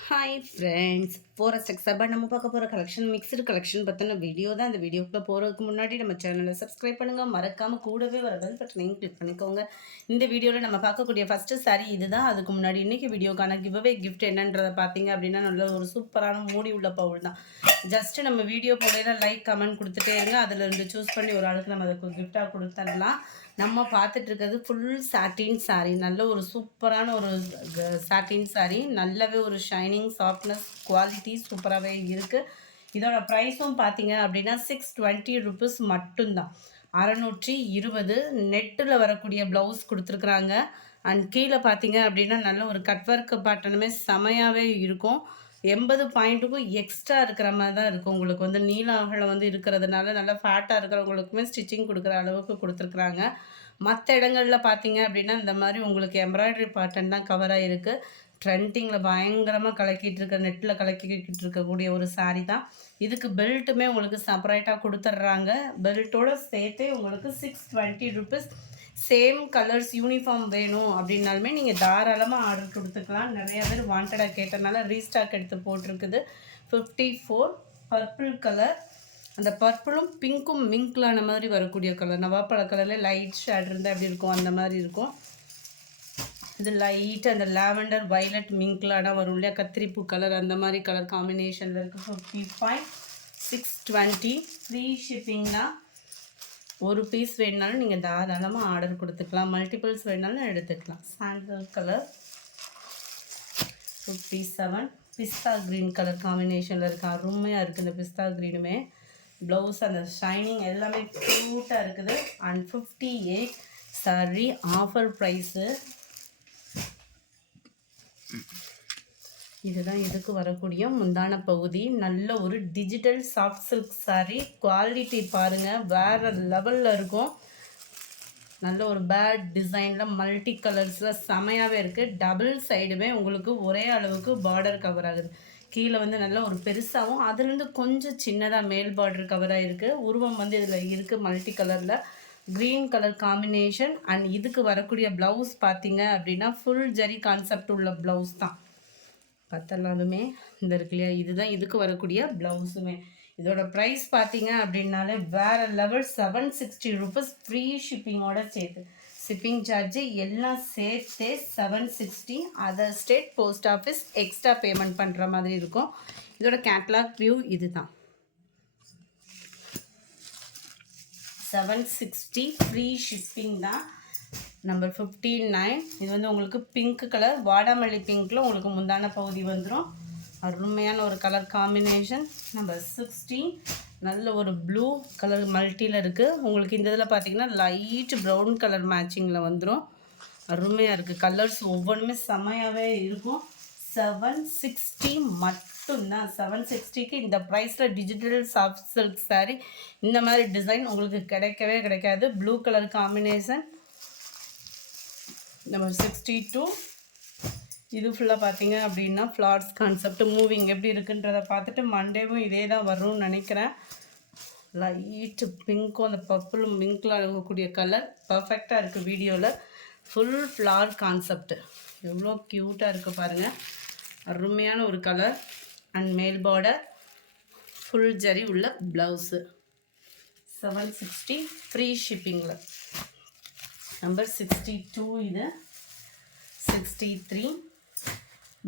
Hi friends, forest எக்ஸாபாக நம்ம பார்க்க போகிற கலெக்ஷன் மிக்சடு கலெக்ஷன் பற்றின வீடியோ தான். அந்த வீடியோக்குள்ளே போகிறதுக்கு முன்னாடி நம்ம சேனலை சப்ஸ்கிரைப் பண்ணுங்கள், மறக்காமல் கூடவே வர பெல் பட்டனையும் கிளிக் பண்ணிக்கோங்க. இந்த வீடியோவில் நம்ம பார்க்கக்கூடிய ஃபஸ்ட்டு சாரீ இதுதான். அதுக்கு முன்னாடி இன்றைக்கி வீடியோக்கான கிவ்அவே கிஃப்ட் என்னன்றதை பார்த்தீங்க அப்படின்னா நல்ல ஒரு சூப்பரான மூடி உள்ள பவுல் தான். ஜஸ்ட்டு நம்ம வீடியோ போடையில லைக் கமெண்ட் கொடுத்துட்டே இருங்க, அதில் இருந்து சூஸ் பண்ணி ஒரு ஆளுக்கு நம்ம அதுக்கு கிஃப்டாக கொடுத்துடலாம். நம்ம பார்த்துட்டு இருக்கிறது ஃபுல் சாட்டின் சாரீ. நல்ல ஒரு சூப்பரான ஒரு சாட்டின் சாரீ, நல்லாவே ஒரு ஷைனிங் சாஃப்ட்னஸ் குவாலிட்டி சூப்பராகவே இருக்குது. இதோட ப்ரைஸும் பார்த்தீங்க அப்படின்னா 620 ருபீஸ் மட்டும்தான். 620 நெட்டில் வரக்கூடிய ப்ளவுஸ் கொடுத்துருக்குறாங்க. அண்ட் கீழே பார்த்தீங்க அப்படின்னா நல்ல ஒரு கட் ஒர்க் பேட்டர்னுமே செமையாகவே இருக்கும். 80 பாயிண்ட்டுக்கும் எக்ஸ்ட்ரா இருக்கிற மாதிரி தான் இருக்கும். உங்களுக்கு வந்து நீல அகலம் வந்து இருக்கிறதுனால நல்லா ஃபேட்டாக இருக்கிறவங்களுக்குமே ஸ்டிச்சிங் கொடுக்குற அளவுக்கு கொடுத்துருக்குறாங்க. மற்ற இடங்களில் பார்த்தீங்க அப்படின்னா இந்த மாதிரி உங்களுக்கு எம்ப்ராய்டரி பேட்டர்ன் தான் கவராக இருக்குது. ட்ரெண்டிங்கில் பயங்கரமாக கலக்கிட்டு இருக்க, நெட்டில் கலக்கிக்கிட்டு இருக்கக்கூடிய ஒரு சாரீ தான். இதுக்கு பெல்ட்டுமே உங்களுக்கு செப்பரேட்டாக கொடுத்துட்றாங்க. பெல்ட்டோடு சேர்த்தே உங்களுக்கு 620 ருபீஸ். சேம் கலர்ஸ் யூனிஃபார்ம் வேணும் அப்படின்னாலுமே நீங்கள் தாராளமாக ஆர்டர் கொடுத்துக்கலாம். நிறையா பேர் வாண்டடாக கேட்டனால ரீஸ்டாக் எடுத்து போட்டிருக்குது. 54 பர்பிள் கலர். அந்த பர்பிளும் பிங்க்கும் மிங்க்லான மாதிரி வரக்கூடிய கலர். நவாப்பழ கலரில் லைட் ஷேட் இருந்தால் எப்படி இருக்கும் அந்த மாதிரி இருக்கும். இது லைட் அந்த லாவெண்டர் வைலட் மிங்க்லான வரும் இல்லையா, கத்திரிப்பூ கலர் அந்த மாதிரி கலர் காம்பினேஷனில் இருக்குது. 55 620 ஃப்ரீ ஷிப்பிங்னா. ஒரு பீஸ் வேணுனாலும் நீங்கள் தாராளமாக ஆர்டர் கொடுத்துக்கலாம். மல்டிபிள்ஸ் வேணுனாலும் எடுத்துக்கலாம். சாண்டல் கலர் 57 பிஸ்தா க்ரீன் கலர் காம்பினேஷனில் இருக்குது. அருமையாக இருக்குது இந்த பிஸ்தா க்ரீனுமே. ப்ளவுஸ் அந்த ஷைனிங் எல்லாமே க்யூட்டாக இருக்குது. And 58 sari offer price. இதுதான் இதுக்கு வரக்கூடிய முந்தான பகுதி. நல்ல ஒரு digital soft silk sari. Quality பாருங்கள், வேறு லெவலில் இருக்கும். நல்ல ஒரு பேட் டிசைனில் மல்டி கலர்ஸில் செமையாகவே இருக்குது. டபுள் சைடுமே உங்களுக்கு ஒரே அளவுக்கு பார்டர் கவர் ஆகுது. கீழே வந்து நல்ல ஒரு பெருசாகவும் அதுலேருந்து கொஞ்சம் சின்னதாக மேல் பார்டர் கவராக இருக்குது. உருவம் வந்து இதில் இருக்குது மல்டி கலரில் க்ரீன் கலர் காம்பினேஷன். அண்ட் இதுக்கு வரக்கூடிய ப்ளவுஸ் பார்த்தீங்க அப்படின்னா ஃபுல் ஜரி கான்செப்ட் உள்ள ப்ளவுஸ் தான். பத்தலாலுமே இந்த இருக்கு இல்லையா, இதுதான் இதுக்கு வரக்கூடிய ப்ளவுஸுமே. இதோட ப்ரைஸ் பார்த்தீங்க அப்படின்னாலே வேறு லெவல். 760 ருபீஸ் ஃப்ரீ ஷிப்பிங்கோட சேர்த்து. ஷிப்பிங் சார்ஜு எல்லாம் சேர்த்தே 760. Other state post office extra payment பண்ணுற மாதிரி இருக்கும். இதோட கேட்லாக் வியூ இது தான். 760 ஃப்ரீ ஷிப்பிங் தான். நம்பர் 59. இது வந்து உங்களுக்கு பிங்க் கலர், வாடாமல்லி பிங்க்கில் உங்களுக்கு முந்தான பகுதி வந்துடும். அருமையான ஒரு கலர் காம்பினேஷன். நம்பர் 60 நல்ல ஒரு ப்ளூ கலர் மல்ட்டியில் இருக்குது. உங்களுக்கு இந்த இதில் பார்த்தீங்கன்னா லைட் ப்ரௌன் கலர் மேட்சிங்கில் வந்துடும். அருமையாக இருக்குது. கலர்ஸ் ஒவ்வொன்றுமே செம்மையாகவே இருக்கும். 760 மட்டும்தான். 760க்கு இந்த ப்ரைஸில் டிஜிட்டல் சாஃப்ட் சில்க் சாரீ இந்த மாதிரி டிசைன் உங்களுக்கு கிடைக்கவே கிடைக்காது. Blue colour combination. நம்பர் 62. இது ஃபுல்லாக பார்த்தீங்க அப்படின்னா ஃப்ளார்ஸ் கான்செப்ட் மூவிங் எப்படி இருக்குன்றதை பார்த்துட்டு மண்டேவும் இதே தான் வரும்னு நினைக்கிறேன். லைட்டு பிங்க்கும் அந்த பர்பிளும் பிங்க்கில் இருக்கக்கூடிய கலர் பர்ஃபெக்டாக இருக்குது வீடியோவில். ஃபுல் ஃப்ளார் கான்செப்ட் எவ்வளோ க்யூட்டாக இருக்குது பாருங்கள். அருமையான ஒரு கலர். அண்ட் மேல் பார்டர் ஃபுல் ஜரி உள்ள ப்ளவுஸு. 760 ஃப்ரீ ஷிப்பிங்கில். நம்பர் 62. இது 63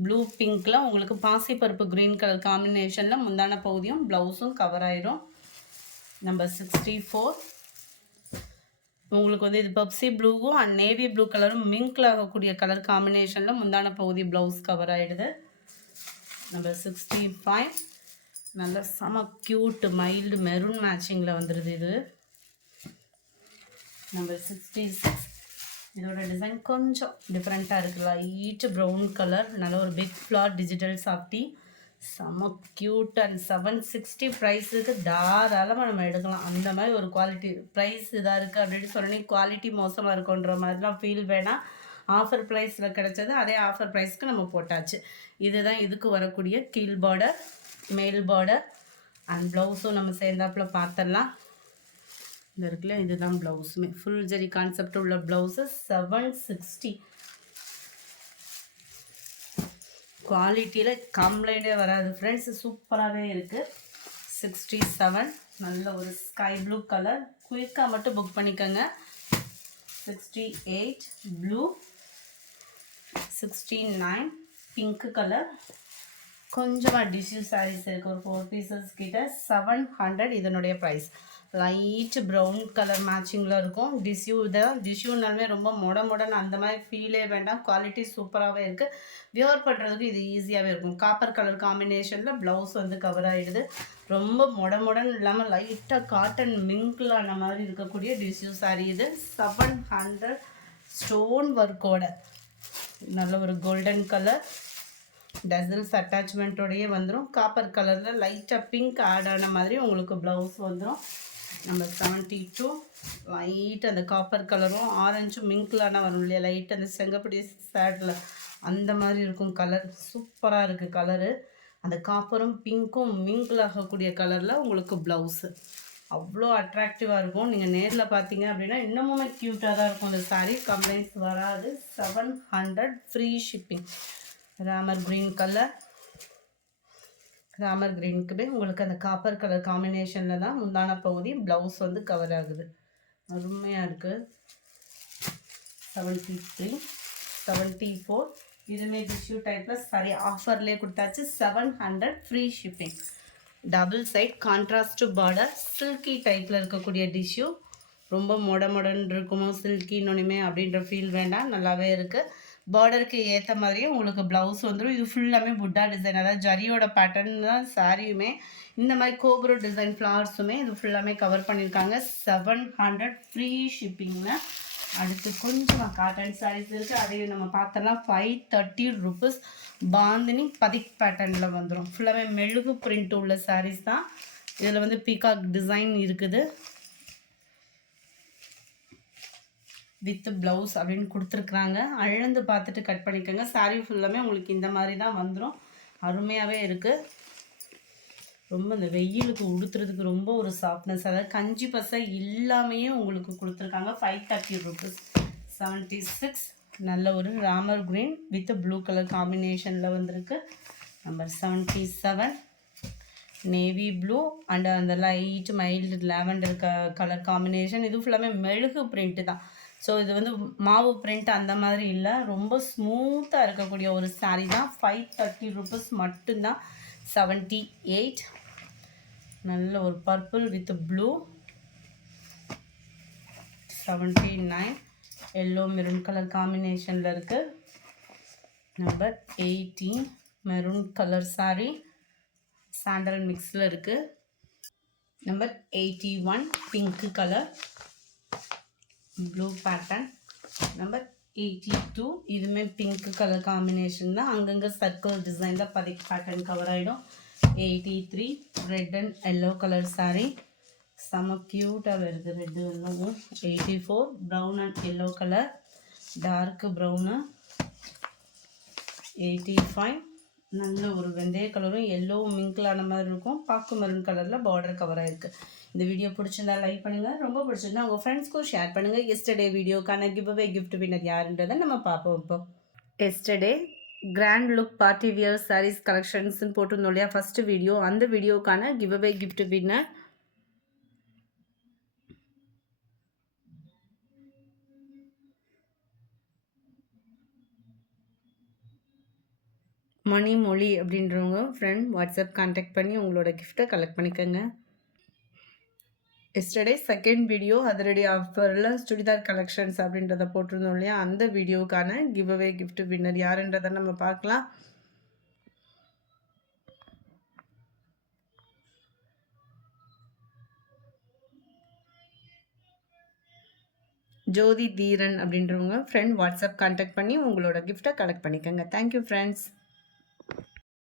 ப்ளூ பிங்க்கில் உங்களுக்கு பாசிப்பருப்பு க்ரீன் கலர் காம்பினேஷனில் முந்தான பகுதியும் ப்ளவுஸும் கவர் ஆகிடும். நம்பர் 64 உங்களுக்கு வந்து இது பப்சி ப்ளூவும் அண்ட் நேவி ப்ளூ கலரும் மிங்க்கில் ஆகக்கூடிய கலர் காம்பினேஷனில் முந்தான பகுதி ப்ளவுஸ் கவர் ஆகிடுது. நம்பர் 65 நல்ல செம க்யூட் மைல்டு மெரூன் மேட்சிங்கில் வந்துடுது இது. நம்பர் 66 இதோட டிசைன் கொஞ்சம் டிஃப்ரெண்ட்டாக இருக்குது. லைட்டு ப்ரௌன் கலர், நல்ல ஒரு பிக் ஃப்ளார் டிஜிட்டல் சாஃப்டி, செம்ம க்யூட். அண்ட் 760 ப்ரைஸுக்கு தாராளமாக நம்ம எடுக்கலாம். அந்த மாதிரி ஒரு குவாலிட்டி. ப்ரைஸ் இதாக இருக்குது அப்படின்னு சொல்லி குவாலிட்டி மோசமாக இருக்குன்ற மாதிரிலாம் ஃபீல் வேணாம். ஆஃபர் ப்ரைஸில் கிடச்சது, அதே ஆஃபர் ப்ரைஸ்க்கு நம்ம போட்டாச்சு. இதுதான் இதுக்கு வரக்கூடிய கீழ் பார்டர், மேல் பார்டர் அண்ட் ப்ளவுஸும் நம்ம சேர்ந்தாப்பில் பார்த்துடலாம். இந்த இருக்குல்ல, இதுதான் ப்ளவுஸுமே ஃபுல் ஜரி கான்செப்ட் உள்ள ப்ளவுஸு. 760 குவாலிட்டியில் கம்ப்ளைண்டே வராது ஃப்ரெண்ட்ஸ், சூப்பராகவே இருக்குது. 67 நல்ல ஒரு ஸ்கை ப்ளூ கலர், குயிக்காக மட்டும் புக் பண்ணிக்கோங்க. 68 ப்ளூ, 69 பிங்க் கலர், கொஞ்சமாக டிஷ்யூ சாரீஸ் இருக்குது, ஒரு 4 பீசஸ் கிட்ட. 700 இதனுடைய ப்ரைஸ். லைட் ப்ரௌன் கலர் மேட்சிங்கில் இருக்கும். டிஷ்யூ தான், டிஷ்யூனாலுமே ரொம்ப மொடன்னு அந்த மாதிரி ஃபீலே வேண்டாம். குவாலிட்டி சூப்பராகவே இருக்குது. வியர் பண்ணுறதுக்கு இது ஈஸியாகவே இருக்கும். காப்பர் கலர் காம்பினேஷனில் ப்ளவுஸ் வந்து கவர் ஆகிடுது. ரொம்ப மொடன்னு இல்லாமல் லைட்டாக காட்டன் மிங்கிளான மாதிரி இருக்கக்கூடிய டிஷ்யூ சாரீ இது. 700 ஸ்டோன் ஒர்க்கோட நல்ல ஒரு கோல்டன் கலர் டசல்ஸ் அட்டாச்மெண்ட்டோடையே வந்துடும். காப்பர் கலரில் லைட்டாக பிங்க் ஆட் ஆன மாதிரி உங்களுக்கு ப்ளவுஸ் வந்துடும். நம்பர் 72 லைட் அந்த காப்பர் கலரும் ஆரஞ்சும் மிங்கிளான வரும் இல்லையா, லைட் அந்த செங்கப்படி சேட்டில் அந்த மாதிரி இருக்கும் கலர். சூப்பராக இருக்குது கலரு. அந்த காப்பரும் பிங்க்கும் மிங்கிள் ஆகக்கூடிய கலரில் உங்களுக்கு ப்ளவுஸு அவ்வளோ அட்ராக்டிவாக இருக்கும். நீங்கள் நேரில் பார்த்தீங்க அப்படின்னா இன்னமுமே க்யூட்டாக தான் இருக்கும் இந்த சாரீ. கம்ப்ளைண்ட்ஸ் வராது. 700 free shipping. Ramar green colour, Ramar க்ரீனுக்குமே உங்களுக்கு அந்த காப்பர் கலர் காம்பினேஷனில் தான் முந்தான பகுதி, ப்ளவுஸ் வந்து கவர் ஆகுது. அருமையாக இருக்குது. 73 74 இதுவுமே டிஷ்யூ டைப்பில் சரி ஆஃபர்லேயே கொடுத்தாச்சு. 700 free shipping. Double side contrast border, silky டைப்பில் இருக்கக்கூடிய டிஷ்யூ. ரொம்ப மொடன்னு இருக்குமோ சில்கின்னு அப்படின்ற ஃபீல் வேண்டாம், நல்லாவே இருக்குது. பார்டருக்கு ஏற்ற மாதிரியே உங்களுக்கு ப்ளவுஸ் வந்துடும். இது ஃபுல்லாமே புட்டா டிசைன், அதாவது ஜரியோட பேட்டர்ன் தான் சாரியுமே. இந்த மாதிரி கோபுரோ டிசைன் ஃப்ளவர்ஸுமே இது ஃபுல்லாமே கவர் பண்ணியிருக்காங்க. 700 ஃப்ரீ ஷிப்பிங்ல. அடுத்து கொஞ்சமாக காட்டன் சாரீஸ் இருக்குது, அதையும் நம்ம பார்த்தோம்னா 530 ருபீஸ். பாந்தினி பதிக் பேட்டர்னில் வந்துடும். ஃபுல்லாமே மெழுகு பிரிண்ட் உள்ள சாரீஸ் தான். இதில் வந்து பீகாக் டிசைன் இருக்குது வித் ப்ளவுஸ் அப்படின்னு கொடுத்துருக்குறாங்க. அழந்து பார்த்துட்டு கட் பண்ணிக்கோங்க. சாரீ ஃபுல்லாமே உங்களுக்கு இந்த மாதிரி தான் வந்துடும். அருமையாகவே இருக்குது. ரொம்ப இந்த வெயிலுக்கு உடுத்துறதுக்கு ரொம்ப ஒரு சாஃப்ட்னஸ், அதாவது கஞ்சி பசை இல்லாமையே உங்களுக்கு கொடுத்துருக்காங்க. 530 ருபீஸ். 76 நல்ல ஒரு Ramar green with blue colour காம்பினேஷனில் வந்திருக்கு. நம்பர் 77 நேவி ப்ளூ அண்ட் அந்த light mild lavender colour combination. இது ஃபுல்லாமே மெழுகு பிரிண்ட்டு தான். ஸோ இது வந்து மாவு பிரிண்ட் அந்த மாதிரி இல்லை, ரொம்ப ஸ்மூத்தாக இருக்கக்கூடிய ஒரு சாரீ தான். 530 ருபீஸ் மட்டும்தான். 78 நல்ல ஒரு purple with blue. 79 yellow maroon colour காம்பினேஷனில் இருக்குது. Number 18 maroon colour sari sandal மிக்ஸில் இருக்குது. Number 81 pink colour blue pattern. Number 82 இதுவுமே பிங்க் கலர் காம்பினேஷன் தான். அங்கங்கே சர்க்கிள் டிசைன் தான் பதிக் பேட்டர்ன் கவர் ஆகிடும். 83 red and yellow colour sari செம்ம க்யூட்டாக இருக்குது ரெட்டு எல்லோவும். 84 brown and yellow colour dark brown. 85 நல்ல ஒரு வெந்தய கலரும் எல்லோவும் மிங்கிளான மாதிரி இருக்கும். பாக்கு மெரூன் கலரில் பார்டர் கவர் ஆகிருக்கு. இந்த வீடியோ பிடிச்சிருந்தா லைக் பண்ணுங்கள், ரொம்ப பிடிச்சிருந்தா உங்கள் ஃப்ரெண்ட்ஸ்க்கும் ஷேர் பண்ணுங்கள். எஸ்டர்டே வீடியோக்கான கிவ்அவே கிஃப்ட் வின்னர் யாருன்றதை நம்ம பார்ப்போம். இப்போ yesterday grand look party wear saris கலெக்ஷன்ஸ்ன்னு போட்டிருந்தோம் இல்லையா, ஃபஸ்ட்டு வீடியோ. அந்த வீடியோக்கான கிவ்அவே கிஃப்ட் வின்னர் மணிமொழி அப்படின்றவங்க ஃப்ரெண்ட் வாட்ஸ்அப் கான்டாக்ட் பண்ணி உங்களோட கிஃப்ட்டை கலெக்ட் பண்ணிக்கோங்க. எஸ்டர்டே செகண்ட் வீடியோ அதிரடி ஆஃபரில் சுடிதார் கலெக்ஷன்ஸ் அப்படின்றத போட்டிருந்தோம் இல்லையா, அந்த வீடியோக்கான கிவ்அவே கிஃப்ட் வின்னர் யாருன்றதை நம்ம பார்க்கலாம். ஜோதி தீரன் அப்படின்றவங்க ஃப்ரெண்ட் வாட்ஸ்அப் கான்டாக்ட் பண்ணி உங்களோட கிஃப்ட்டை கலெக்ட் பண்ணிக்கோங்க. Thank you friends.